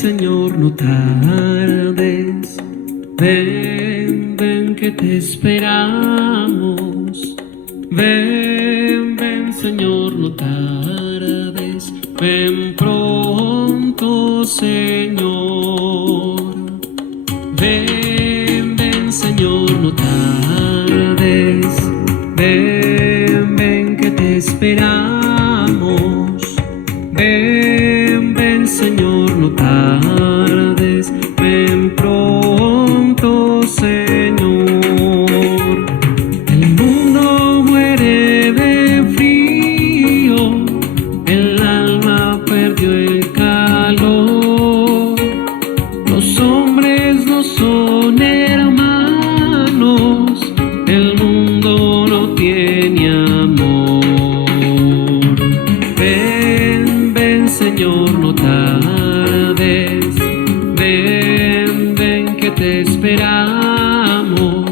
Señor, no tardes. Ven, ven que te esperamos. Ven, ven Señor, no tardes. Ven pronto, Señor. Ven, ven Señor, no tardes. Ven, ven que te esperamos. Ven, ven Señor, no tardes. Ven pronto, Señor. El mundo muere de frío, el alma perdió el calor. Los hombres no son hermanos, el mundo no tiene amor. Ven, ven Señor, no tardes. Ven, ven que te esperamos.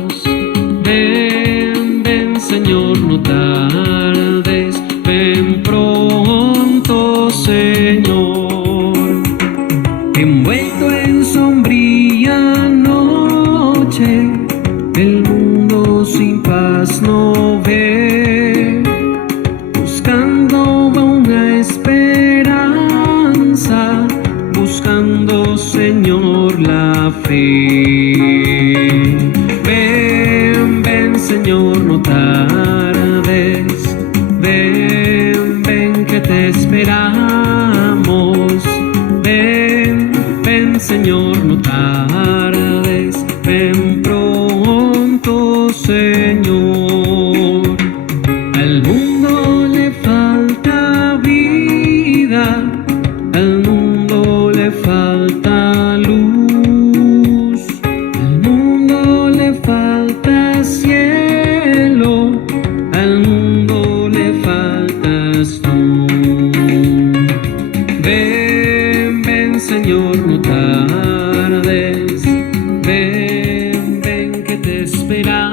Ven, ven Señor, no tardes. Ven pronto, Señor. Envuelto en sombría noche, el mundo sin paz no ve, buscando una esperanza, buscando, Señor, la fe. Ven, ven, Señor, no tardes. Ven, ven que te esperamos. Ven, ven, Señor, no tardes. Ven pronto, Señor. Al mundo le falta vida, al mundo le falta luz, al mundo le falta cielo, al mundo le faltas tú. Ven, ven Señor, no tardes. Ven, ven que te esperamos.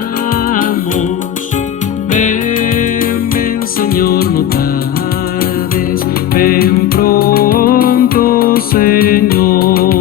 Ven, ven Señor, no tardes. Ven pronto, Señor.